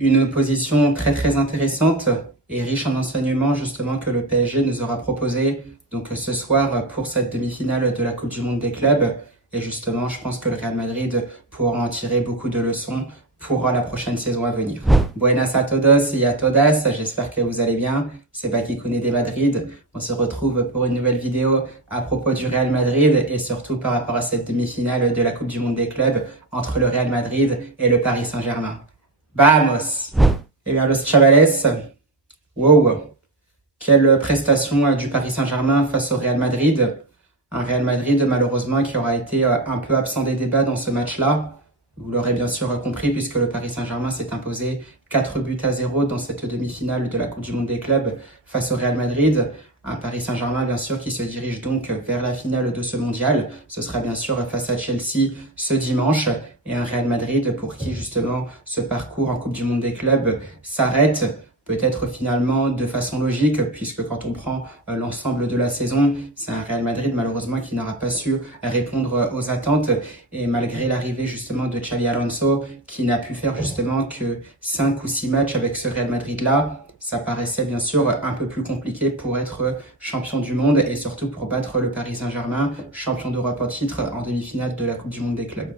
Une opposition très intéressante et riche en enseignements justement que le PSG nous aura proposé donc ce soir pour cette demi-finale de la Coupe du Monde des clubs. Et justement, je pense que le Real Madrid pourra en tirer beaucoup de leçons pour la prochaine saison à venir. Buenas a todos y a todas, j'espère que vous allez bien. C'est Baki Koné des Madrid. On se retrouve pour une nouvelle vidéo à propos du Real Madrid et surtout par rapport à cette demi-finale de la Coupe du Monde des clubs entre le Real Madrid et le Paris Saint-Germain. Vamos! Eh bien, los chavales, wow! Quelle prestation du Paris Saint-Germain face au Real Madrid. Un Real Madrid, malheureusement, qui aura été un peu absent des débats dans ce match-là. Vous l'aurez bien sûr compris, puisque le Paris Saint-Germain s'est imposé 4-0 dans cette demi-finale de la Coupe du Monde des clubs face au Real Madrid. Un Paris Saint-Germain, bien sûr, qui se dirige donc vers la finale de ce mondial. Ce sera bien sûr face à Chelsea ce dimanche. Et un Real Madrid pour qui, justement, ce parcours en Coupe du Monde des clubs s'arrête. Peut-être finalement de façon logique, puisque quand on prend l'ensemble de la saison, c'est un Real Madrid malheureusement qui n'aura pas su répondre aux attentes. Et malgré l'arrivée justement de Xabi Alonso, qui n'a pu faire justement que 5 ou 6 matchs avec ce Real Madrid-là, ça paraissait bien sûr un peu plus compliqué pour être champion du monde et surtout pour battre le Paris Saint-Germain, champion d'Europe en titre en demi-finale de la Coupe du Monde des clubs.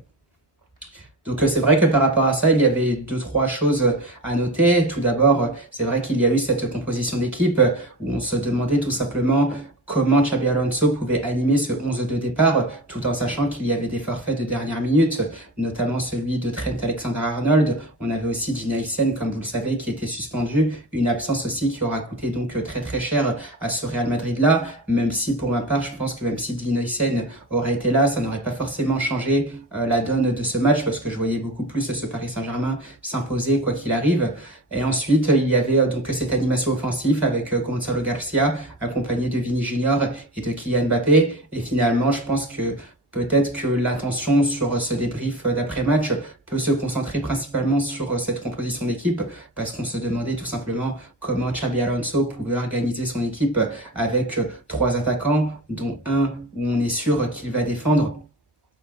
Donc c'est vrai que par rapport à ça, il y avait 2-3 choses à noter. Tout d'abord, c'est vrai qu'il y a eu cette composition d'équipe où on se demandait tout simplement comment Xabi Alonso pouvait animer ce 11 de départ, tout en sachant qu'il y avait des forfaits de dernière minute, notamment celui de Trent Alexander-Arnold. On avait aussi Dean Huysen, comme vous le savez, qui était suspendu. Une absence aussi qui aura coûté donc très cher à ce Real Madrid-là, même si pour ma part, je pense que même si Dean Huysen aurait été là, ça n'aurait pas forcément changé la donne de ce match, parce que je voyais beaucoup plus ce Paris Saint-Germain s'imposer quoi qu'il arrive. Et ensuite, il y avait donc cette animation offensive avec Gonzalo Garcia, accompagné de Vini Junior et de Kylian Mbappé. Et finalement, je pense que peut-être que l'attention sur ce débrief d'après-match peut se concentrer principalement sur cette composition d'équipe, parce qu'on se demandait tout simplement comment Xabi Alonso pouvait organiser son équipe avec 3 attaquants, dont un où on est sûr qu'il va défendre,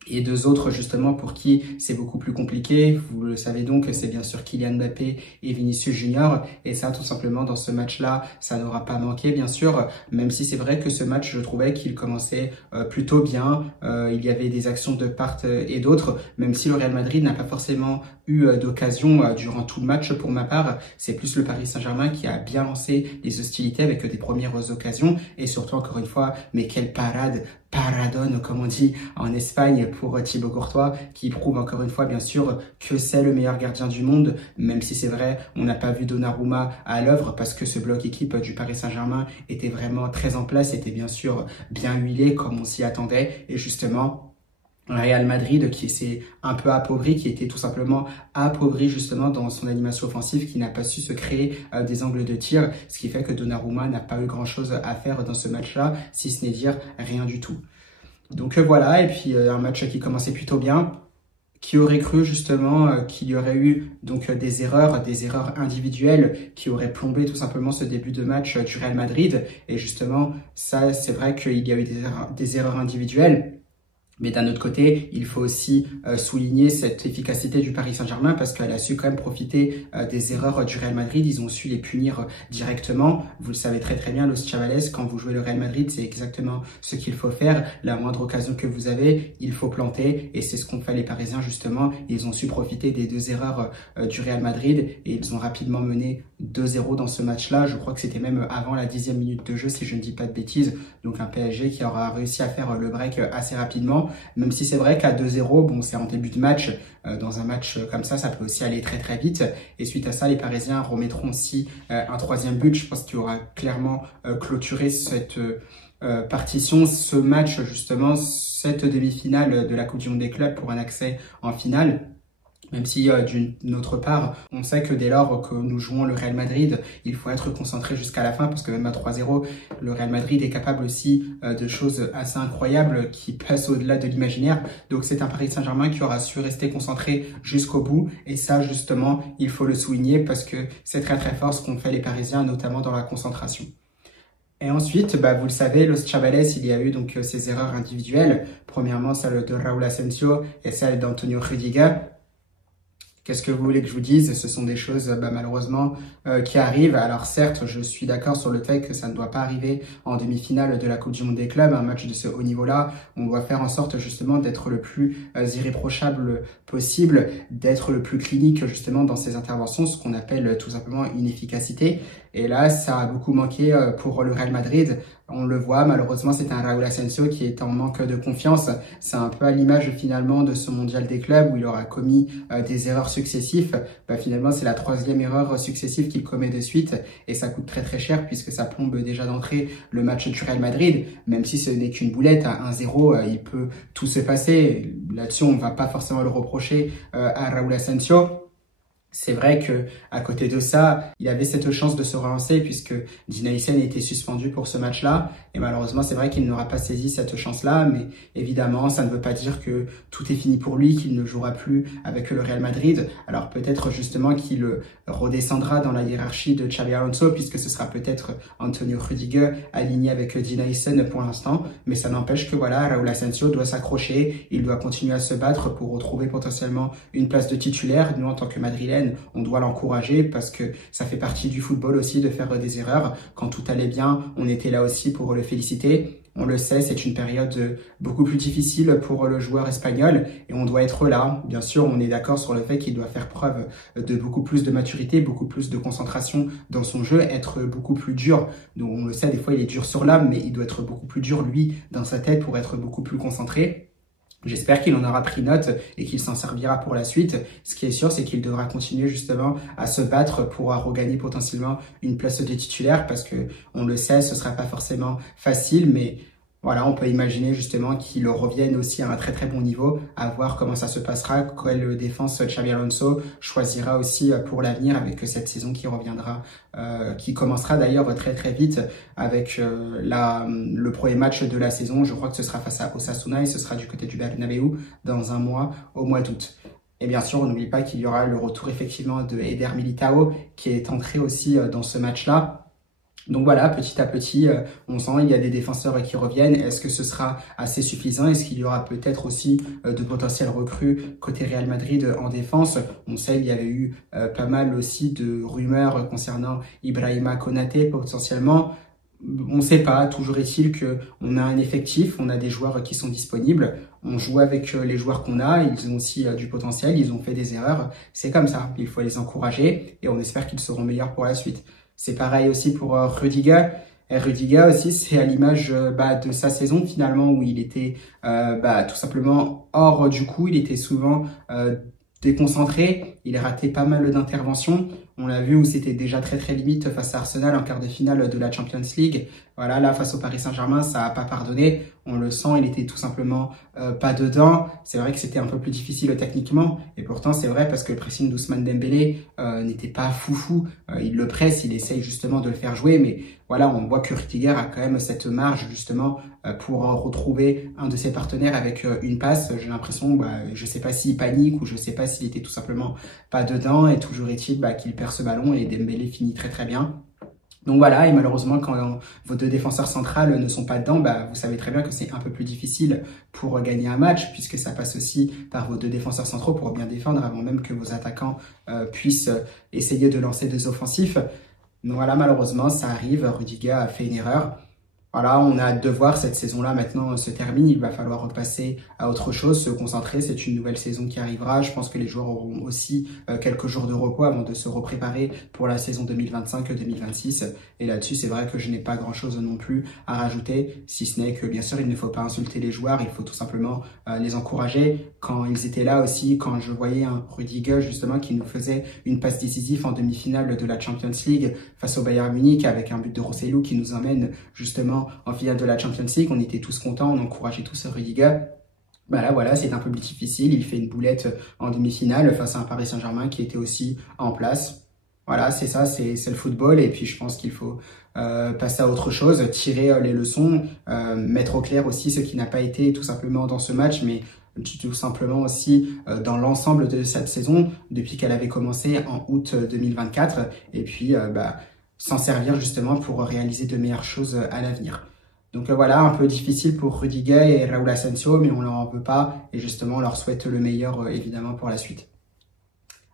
et 2 autres justement pour qui c'est beaucoup plus compliqué. Vous le savez donc, c'est bien sûr Kylian Mbappé et Vinicius Junior, et ça tout simplement dans ce match-là, ça n'aura pas manqué bien sûr, même si c'est vrai que ce match, je trouvais qu'il commençait plutôt bien. Il y avait des actions de part et d'autre, même si le Real Madrid n'a pas forcément eu d'occasion durant tout le match pour ma part. C'est plus le Paris Saint-Germain qui a bien lancé les hostilités avec des premières occasions, et surtout encore une fois, mais quelle parade, paradone comme on dit en Espagne pour Thibaut Courtois, qui prouve encore une fois bien sûr que c'est le meilleur gardien du monde, même si c'est vrai on n'a pas vu Donnarumma à l'œuvre, parce que ce bloc équipe du Paris Saint-Germain était vraiment très en place, était bien sûr bien huilé comme on s'y attendait, et justement un Real Madrid qui s'est un peu appauvri, qui était tout simplement appauvri justement dans son animation offensive, qui n'a pas su se créer des angles de tir, ce qui fait que Donnarumma n'a pas eu grand chose à faire dans ce match-là, si ce n'est dire rien du tout. Donc voilà, et puis un match qui commençait plutôt bien. Qui aurait cru justement qu'il y aurait eu donc des erreurs individuelles qui auraient plombé tout simplement ce début de match du Real Madrid. Et justement, ça c'est vrai qu'il y a eu des erreurs individuelles. Mais d'un autre côté, il faut aussi souligner cette efficacité du Paris Saint-Germain, parce qu'elle a su quand même profiter des erreurs du Real Madrid. Ils ont su les punir directement. Vous le savez très bien, los chavales, quand vous jouez le Real Madrid, c'est exactement ce qu'il faut faire. La moindre occasion que vous avez, il faut planter. Et c'est ce qu'ont fait les Parisiens justement. Ils ont su profiter des 2 erreurs du Real Madrid, et ils ont rapidement mené 2-0 dans ce match-là. Je crois que c'était même avant la 10e minute de jeu, si je ne dis pas de bêtises. Donc un PSG qui aura réussi à faire le break assez rapidement. Même si c'est vrai qu'à 2-0, bon, c'est en début de match. Dans un match comme ça peut aussi aller très vite. Et suite à ça, les Parisiens remettront aussi un 3e but. Je pense qu'il aura clairement clôturé cette partition, ce match justement, cette demi-finale de la Coupe du Monde des clubs pour un accès en finale. Même si d'une autre part, on sait que dès lors que nous jouons le Real Madrid, il faut être concentré jusqu'à la fin, parce que même à 3-0, le Real Madrid est capable aussi de choses assez incroyables qui passent au-delà de l'imaginaire. Donc c'est un Paris Saint-Germain qui aura su rester concentré jusqu'au bout, et ça justement, il faut le souligner, parce que c'est très fort ce qu'ont fait les Parisiens, notamment dans la concentration. Et ensuite, vous le savez, los chavales, il y a eu donc ces erreurs individuelles. Premièrement, celle de Raúl Asensio et celle d'Antonio Rudiger, Qu'est-ce que vous voulez que je vous dise? Ce sont des choses malheureusement qui arrivent. Alors certes, je suis d'accord sur le fait que ça ne doit pas arriver en demi-finale de la Coupe du Monde des clubs, un match de ce haut niveau-là. On doit faire en sorte justement d'être le plus irréprochable possible, d'être le plus clinique justement dans ses interventions, ce qu'on appelle tout simplement une efficacité. Et là, ça a beaucoup manqué pour le Real Madrid. On le voit, malheureusement, c'est un Raúl Asensio qui est en manque de confiance. C'est un peu à l'image finalement de ce mondial des clubs où il aura commis des erreurs successives. Finalement, c'est la 3e erreur successive qu'il commet de suite et ça coûte très très cher puisque ça plombe déjà d'entrée le match du Real Madrid. Même si ce n'est qu'une boulette à 1-0, il peut tout se passer. Là-dessus, on ne va pas forcément le reprocher à Raúl Asensio. C'est vrai que à côté de ça, il avait cette chance de se relancer puisque Dinaïsen était suspendu pour ce match-là. Et malheureusement, c'est vrai qu'il n'aura pas saisi cette chance-là. Mais évidemment, ça ne veut pas dire que tout est fini pour lui, qu'il ne jouera plus avec le Real Madrid. Alors peut-être justement qu'il redescendra dans la hiérarchie de Xabi Alonso puisque ce sera peut-être Antonio Rudiger aligné avec Dinaïsen pour l'instant. Mais ça n'empêche que voilà, Raúl Asensio doit s'accrocher. Il doit continuer à se battre pour retrouver potentiellement une place de titulaire. Nous, en tant que Madrilènes, on doit l'encourager parce que ça fait partie du football aussi de faire des erreurs. Quand tout allait bien, on était là aussi pour le féliciter. On le sait, c'est une période beaucoup plus difficile pour le joueur espagnol et on doit être là. Bien sûr, on est d'accord sur le fait qu'il doit faire preuve de beaucoup plus de maturité, beaucoup plus de concentration dans son jeu, être beaucoup plus dur. Donc on le sait, des fois il est dur sur l'âme, mais il doit être beaucoup plus dur, lui, dans sa tête pour être beaucoup plus concentré. J'espère qu'il en aura pris note et qu'il s'en servira pour la suite. Ce qui est sûr, c'est qu'il devra continuer justement à se battre pour regagner potentiellement une place de titulaire parce que on le sait, ce sera pas forcément facile, mais voilà, on peut imaginer justement qu'il revienne aussi à un très très bon niveau, à voir comment ça se passera, quelle défense Xabi Alonso choisira aussi pour l'avenir avec cette saison qui reviendra, qui commencera d'ailleurs très très vite avec le premier match de la saison. Je crois que ce sera face à Osasuna et ce sera du côté du Bernabéu dans un mois, au mois d'août. Et bien sûr, on n'oublie pas qu'il y aura le retour effectivement de Eder Militao qui est entré aussi dans ce match-là. Donc voilà, petit à petit, on sent il y a des défenseurs qui reviennent. Est-ce que ce sera assez suffisant? Est-ce qu'il y aura peut-être aussi de potentiels recrues côté Real Madrid en défense? On sait il y avait eu pas mal aussi de rumeurs concernant Ibrahima Konaté potentiellement. On ne sait pas, toujours est-il qu'on a un effectif, on a des joueurs qui sont disponibles, on joue avec les joueurs qu'on a, ils ont aussi du potentiel, ils ont fait des erreurs, c'est comme ça, il faut les encourager et on espère qu'ils seront meilleurs pour la suite. C'est pareil aussi pour Rudiger. Et Rudiger aussi, c'est à l'image de sa saison finalement où il était tout simplement hors du coup, il était souvent déconcentré, il a raté pas mal d'interventions. On l'a vu où c'était déjà très très limite face à Arsenal en quart de finale de la Champions League. Voilà, là face au Paris Saint-Germain, ça n'a pas pardonné. On le sent, il était tout simplement pas dedans. C'est vrai que c'était un peu plus difficile techniquement. Et pourtant, c'est vrai parce que le pressing d'Ousmane Dembélé n'était pas foufou. Il le presse, il essaye justement de le faire jouer. Mais voilà, on voit que Rudiger a quand même cette marge justement pour retrouver un de ses partenaires avec une passe. J'ai l'impression, je sais pas s'il panique ou je sais pas s'il était tout simplement pas dedans. Et toujours est-il qu'il perd ce ballon et Dembélé finit très très bien. Donc voilà, et malheureusement, quand vos deux défenseurs centrales ne sont pas dedans, vous savez très bien que c'est un peu plus difficile pour gagner un match, puisque ça passe aussi par vos deux défenseurs centraux pour bien défendre, avant même que vos attaquants puissent essayer de lancer des offensifs. Donc voilà, malheureusement, ça arrive, Rudiger a fait une erreur. Voilà, on a hâte de voir, cette saison-là maintenant se termine, il va falloir repasser à autre chose, se concentrer, c'est une nouvelle saison qui arrivera. Je pense que les joueurs auront aussi quelques jours de repos avant de se repréparer pour la saison 2025-2026. Et là-dessus, c'est vrai que je n'ai pas grand-chose non plus à rajouter, si ce n'est que bien sûr, il ne faut pas insulter les joueurs, il faut tout simplement les encourager. Quand ils étaient là aussi, quand je voyais un Rudiger justement qui nous faisait une passe décisive en demi-finale de la Champions League face au Bayern Munich avec un but de Rosselló qui nous emmène justement en finale de la Champions League, on était tous contents, on encourageait tous Rudiger. Là, voilà, c'est un peu plus difficile. Il fait une boulette en demi-finale face à un Paris Saint-Germain qui était aussi en place. Voilà, c'est ça, c'est le football. Et puis, je pense qu'il faut passer à autre chose, tirer les leçons, mettre au clair aussi ce qui n'a pas été tout simplement dans ce match, mais tout simplement aussi dans l'ensemble de cette saison, depuis qu'elle avait commencé en août 2024. Et puis, s'en servir justement pour réaliser de meilleures choses à l'avenir. Donc voilà, un peu difficile pour Rudiger et Raúl Asensio, mais on leur en veut pas et justement on leur souhaite le meilleur évidemment pour la suite.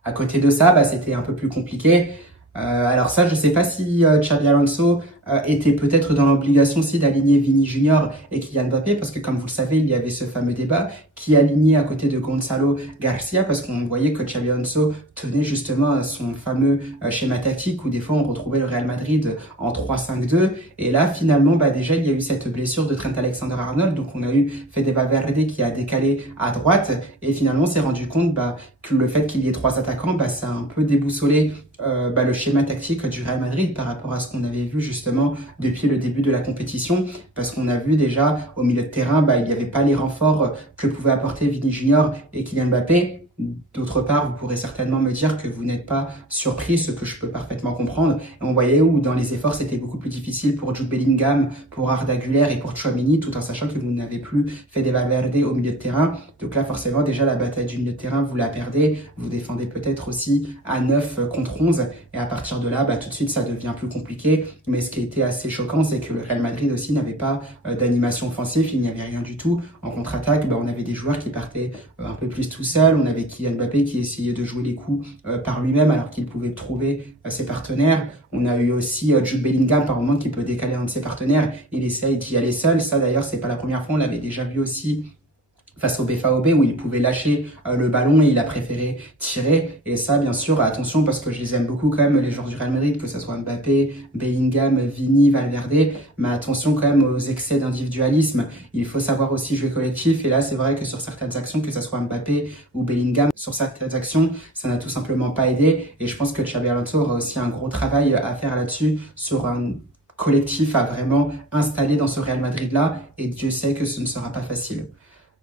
À côté de ça, c'était un peu plus compliqué. Alors ça, je sais pas si Xabi Alonso était peut-être dans l'obligation aussi d'aligner Vini Junior et Kylian Mbappé, parce que comme vous le savez, il y avait ce fameux débat qui alignait à côté de Gonzalo Garcia, parce qu'on voyait que Xabi Alonso tenait justement à son fameux schéma tactique où des fois on retrouvait le Real Madrid en 3-5-2, et là finalement déjà il y a eu cette blessure de Trent Alexander-Arnold, donc on a eu Fede Valverde qui a décalé à droite, et finalement on s'est rendu compte que le fait qu'il y ait 3 attaquants, ça a un peu déboussolé le schéma tactique du Real Madrid par rapport à ce qu'on avait vu justement depuis le début de la compétition, parce qu'on a vu déjà au milieu de terrain, il n'y avait pas les renforts que pouvaient apporter Vini Junior et Kylian Mbappé. D'autre part, vous pourrez certainement me dire que vous n'êtes pas surpris, ce que je peux parfaitement comprendre. Et on voyait où dans les efforts, c'était beaucoup plus difficile pour Jude Bellingham, pour Arda Güler et pour Tchouaméni, tout en sachant que vous n'avez plus Fede Valverde au milieu de terrain. Donc là, forcément, déjà, la bataille du milieu de terrain, vous la perdez. Vous défendez peut-être aussi à 9 contre 11. Et à partir de là, tout de suite, ça devient plus compliqué. Mais ce qui a été assez choquant, c'est que le Real Madrid aussi n'avait pas d'animation offensive. Il n'y avait rien du tout. En contre-attaque, on avait des joueurs qui partaient un peu plus tout seuls. On avait Kylian Mbappé qui essayait de jouer les coups par lui-même alors qu'il pouvait trouver ses partenaires. On a eu aussi Jude Bellingham par moment qui peut décaler un de ses partenaires. Il essaye d'y aller seul. Ça d'ailleurs, c'est pas la première fois. On l'avait déjà vu aussi face au BFAOB où il pouvait lâcher le ballon et il a préféré tirer. Et ça, bien sûr, attention parce que je les aime beaucoup quand même, les joueurs du Real Madrid, que ce soit Mbappé, Bellingham, Vini, Valverde. Mais attention quand même aux excès d'individualisme. Il faut savoir aussi jouer collectif. Et là, c'est vrai que sur certaines actions, que ce soit Mbappé ou Bellingham, sur certaines actions, ça n'a tout simplement pas aidé. Et je pense que Xabi Alonso aura aussi un gros travail à faire là-dessus, sur un collectif à vraiment installer dans ce Real Madrid-là. Et Dieu sait que ce ne sera pas facile.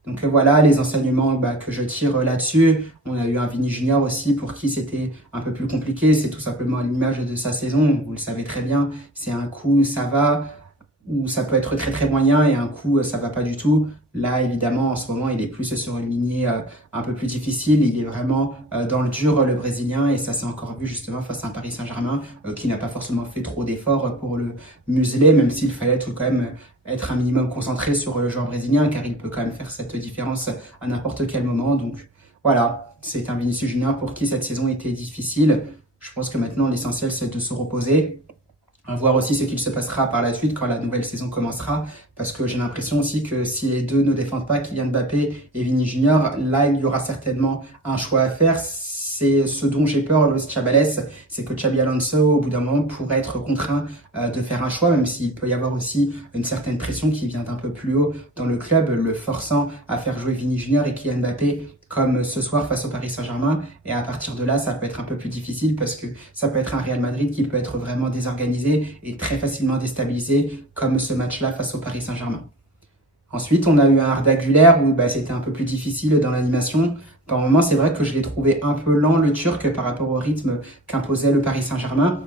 Donc voilà les enseignements que je tire là-dessus. On a eu un Vini Junior aussi pour qui c'était un peu plus compliqué. C'est tout simplement l'image de sa saison. Vous le savez très bien, c'est un coup ça va, ou ça peut être très très moyen, et un coup ça va pas du tout. Là évidemment en ce moment il est plus sur une lignée un peu plus difficile. Il est vraiment dans le dur, le Brésilien, et ça s'est encore vu justement face à un Paris Saint-Germain qui n'a pas forcément fait trop d'efforts pour le museler, même s'il fallait être quand même être un minimum concentré sur le joueur brésilien, car il peut quand même faire cette différence à n'importe quel moment. Donc voilà, c'est un Vinicius Junior pour qui cette saison était difficile. Je pense que maintenant l'essentiel c'est de se reposer, à voir aussi ce qu'il se passera par la suite quand la nouvelle saison commencera, parce que j'ai l'impression aussi que si les deux ne défendent pas, Kylian Mbappé et Vini Junior, là il y aura certainement un choix à faire. C'est ce dont j'ai peur, Los Chavales, c'est que Xabi Alonso, au bout d'un moment, pourrait être contraint de faire un choix, même s'il peut y avoir aussi une certaine pression qui vient d'un peu plus haut dans le club, le forçant à faire jouer Vini Junior et Kylian Mbappé, comme ce soir face au Paris Saint-Germain. Et à partir de là, ça peut être un peu plus difficile parce que ça peut être un Real Madrid qui peut être vraiment désorganisé et très facilement déstabilisé, comme ce match-là face au Paris Saint-Germain. Ensuite, on a eu un Arda Güler où c'était un peu plus difficile dans l'animation. Par moments, c'est vrai que je l'ai trouvé un peu lent, le Turc, par rapport au rythme qu'imposait le Paris Saint-Germain.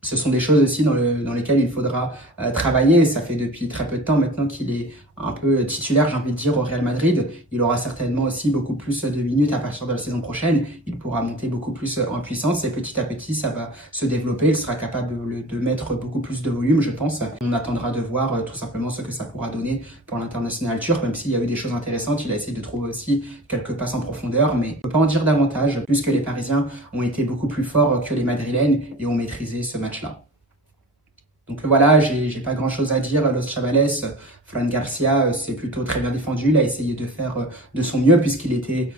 Ce sont des choses aussi dans lesquelles il faudra travailler. Ça fait depuis très peu de temps maintenant qu'il est un peu titulaire, j'ai envie de dire, au Real Madrid. Il aura certainement aussi beaucoup plus de minutes à partir de la saison prochaine. Il pourra monter beaucoup plus en puissance et petit à petit, ça va se développer. Il sera capable de mettre beaucoup plus de volume, je pense. On attendra de voir tout simplement ce que ça pourra donner pour l'international turc, même s'il y a eu des choses intéressantes. Il a essayé de trouver aussi quelques passes en profondeur, mais on ne peut pas en dire davantage, puisque les Parisiens ont été beaucoup plus forts que les Madrilènes et ont maîtrisé ce match-là. Donc voilà, j'ai pas grand chose à dire. Los Chavales, Fran Garcia, c'est plutôt très bien défendu. Il a essayé de faire de son mieux puisqu'il était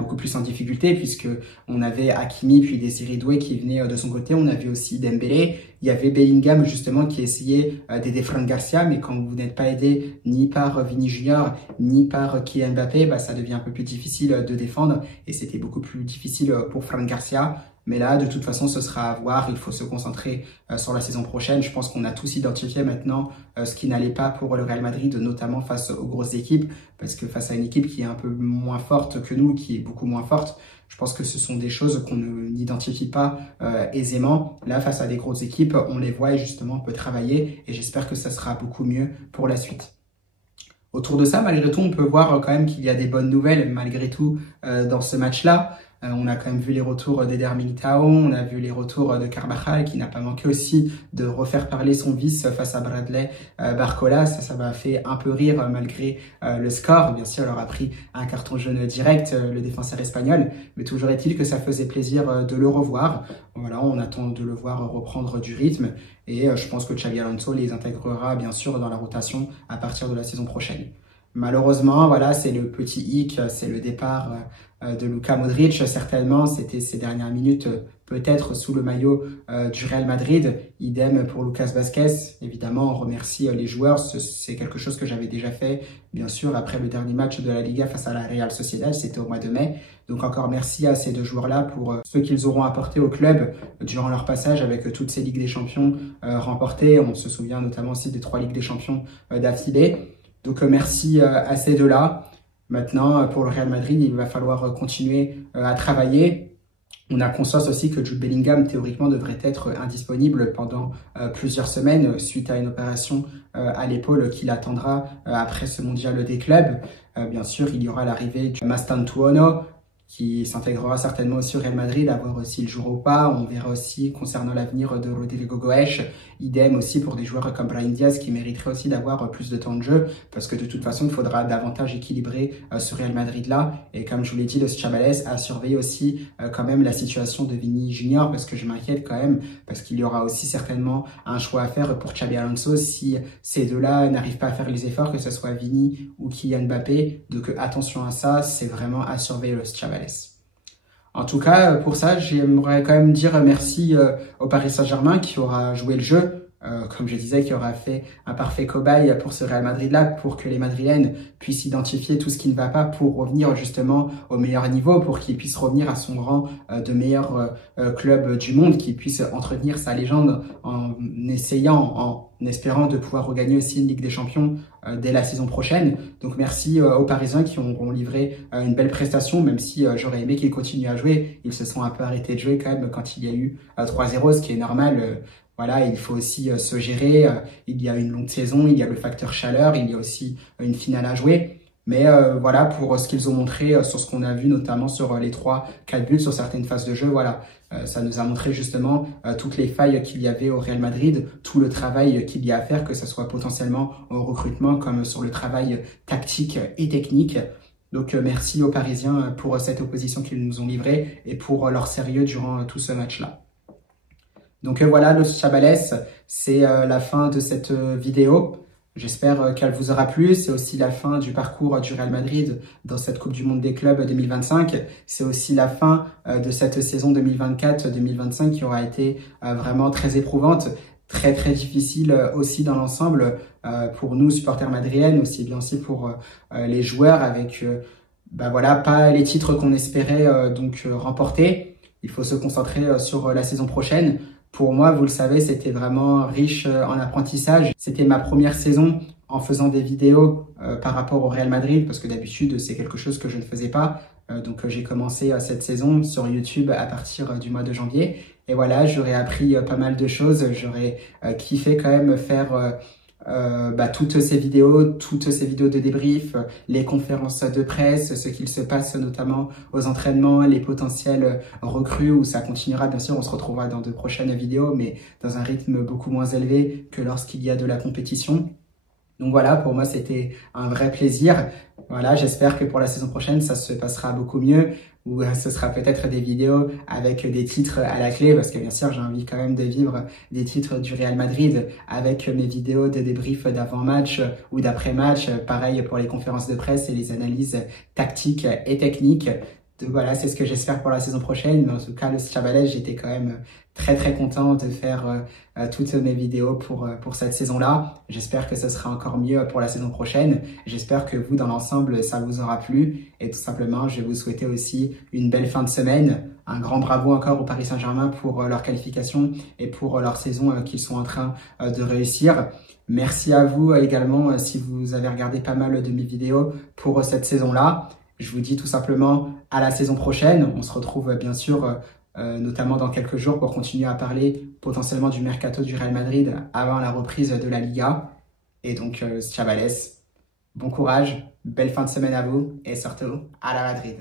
beaucoup plus en difficulté, puisque on avait Hakimi puis Désiré Doué qui venaient de son côté. On avait aussi Dembélé. Il y avait Bellingham justement qui essayait d'aider Fran Garcia, mais quand vous n'êtes pas aidé ni par Vini Junior ni par Kylian Mbappé, ça devient un peu plus difficile de défendre, et c'était beaucoup plus difficile pour Fran Garcia. Mais là, de toute façon, ce sera à voir. Il faut se concentrer sur la saison prochaine. Je pense qu'on a tous identifié maintenant ce qui n'allait pas pour le Real Madrid, notamment face aux grosses équipes, parce que face à une équipe qui est un peu moins forte que nous, qui est beaucoup moins forte, je pense que ce sont des choses qu'on n'identifie pas aisément. Là, face à des grosses équipes, on les voit et justement, on peut travailler, et j'espère que ça sera beaucoup mieux pour la suite. Autour de ça, malgré tout, on peut voir quand même qu'il y a des bonnes nouvelles, malgré tout, dans ce match-là. On a quand même vu les retours d'Eder Militao, on a vu les retours de Carvajal qui n'a pas manqué aussi de refaire parler son vice face à Bradley Barcola. Ça m'a fait un peu rire malgré le score. Bien sûr, il aura pris un carton jaune direct, le défenseur espagnol, mais toujours est-il que ça faisait plaisir de le revoir. Voilà, on attend de le voir reprendre du rythme et je pense que Xabi Alonso les intégrera bien sûr dans la rotation à partir de la saison prochaine. Malheureusement, voilà, c'est le petit hic, c'est le départ de Luka Modric. Certainement, c'était ces dernières minutes, peut-être sous le maillot du Real Madrid. Idem pour Lucas Vazquez. Évidemment, on remercie les joueurs. C'est quelque chose que j'avais déjà fait, bien sûr, après le dernier match de la Liga face à la Real Sociedad. C'était au mois de mai. Donc encore merci à ces deux joueurs-là pour ce qu'ils auront apporté au club durant leur passage avec toutes ces Ligues des Champions remportées. On se souvient notamment aussi des 3 Ligues des Champions d'affilée. Donc merci à ces deux-là. Maintenant, pour le Real Madrid, il va falloir continuer à travailler. On a conscience aussi que Jude Bellingham, théoriquement, devrait être indisponible pendant plusieurs semaines suite à une opération à l'épaule qui l'attendra après ce mondial des clubs. Bien sûr, il y aura l'arrivée de Mastantuono, qui s'intégrera certainement aussi au Real Madrid, à voir s'il jouera ou pas. On verra aussi concernant l'avenir de Rodrigo Goes. Idem aussi pour des joueurs comme Brahim Diaz qui mériteraient aussi d'avoir plus de temps de jeu parce que de toute façon, il faudra davantage équilibrer ce Real Madrid-là. Et comme je vous l'ai dit, le Chavales a surveillé aussi quand même la situation de Vini Junior parce que je m'inquiète quand même parce qu'il y aura aussi certainement un choix à faire pour Xabi Alonso si ces deux-là n'arrivent pas à faire les efforts, que ce soit Vini ou Kylian Mbappé. Donc attention à ça, c'est vraiment à surveiller le Chavales. En tout cas, pour ça, j'aimerais quand même dire merci au Paris Saint-Germain qui aura joué le jeu, comme je disais, qui aura fait un parfait cobaye pour ce Real Madrid-là, pour que les Madrilènes puissent identifier tout ce qui ne va pas pour revenir justement au meilleur niveau, pour qu'il puisse revenir à son rang de meilleur club du monde, qu'il puisse entretenir sa légende en espérant de pouvoir regagner aussi une Ligue des Champions dès la saison prochaine. Donc merci aux Parisiens qui auront livré une belle prestation, même si j'aurais aimé qu'ils continuent à jouer. Ils se sont un peu arrêtés de jouer quand même quand il y a eu 3-0, ce qui est normal. Voilà, il faut aussi se gérer. Il y a une longue saison, il y a le facteur chaleur, il y a aussi une finale à jouer. Mais voilà, pour ce qu'ils ont montré sur ce qu'on a vu, notamment sur les 3-4 buts, sur certaines phases de jeu, voilà. Ça nous a montré justement toutes les failles qu'il y avait au Real Madrid, tout le travail qu'il y a à faire, que ce soit potentiellement au recrutement comme sur le travail tactique et technique. Donc merci aux Parisiens pour cette opposition qu'ils nous ont livrée et pour leur sérieux durant tout ce match-là. Donc voilà, le Chavales, c'est la fin de cette vidéo. J'espère qu'elle vous aura plu. C'est aussi la fin du parcours du Real Madrid dans cette Coupe du Monde des clubs 2025. C'est aussi la fin de cette saison 2024-2025 qui aura été vraiment très éprouvante, très difficile aussi dans l'ensemble pour nous, supporters madriennes, aussi bien aussi pour les joueurs avec voilà, pas les titres qu'on espérait donc remporter. Il faut se concentrer sur la saison prochaine. Pour moi, vous le savez, c'était vraiment riche en apprentissage. C'était ma première saison en faisant des vidéos par rapport au Real Madrid, parce que d'habitude, c'est quelque chose que je ne faisais pas. Donc j'ai commencé cette saison sur YouTube à partir du mois de janvier. Et voilà, j'aurais appris pas mal de choses. J'aurais kiffé quand même faire toutes ces vidéos de débrief, les conférences de presse, ce qu'il se passe notamment aux entraînements, les potentiels recrues où ça continuera. Bien sûr, on se retrouvera dans de prochaines vidéos, mais dans un rythme beaucoup moins élevé que lorsqu'il y a de la compétition. Donc voilà, pour moi, c'était un vrai plaisir. Voilà, j'espère que pour la saison prochaine, ça se passera beaucoup mieux, ou ce sera peut-être des vidéos avec des titres à la clé, parce que bien sûr, j'ai envie quand même de vivre des titres du Real Madrid avec mes vidéos de débrief d'avant-match ou d'après-match. Pareil pour les conférences de presse et les analyses tactiques et techniques. Donc voilà, c'est ce que j'espère pour la saison prochaine. Mais en tout cas, le Chavales, j'étais quand même très content de faire toutes mes vidéos pour cette saison-là. J'espère que ce sera encore mieux pour la saison prochaine. J'espère que vous, dans l'ensemble, ça vous aura plu. Et tout simplement, je vais vous souhaiter aussi une belle fin de semaine. Un grand bravo encore au Paris Saint-Germain pour leur qualification et pour leur saison qu'ils sont en train de réussir. Merci à vous également si vous avez regardé pas mal de mes vidéos pour cette saison-là. Je vous dis tout simplement à la saison prochaine. On se retrouve bien sûr notamment dans quelques jours pour continuer à parler potentiellement du mercato du Real Madrid avant la reprise de la Liga. Et donc, Chavales, bon courage, belle fin de semaine à vous et surtout à la Madrid.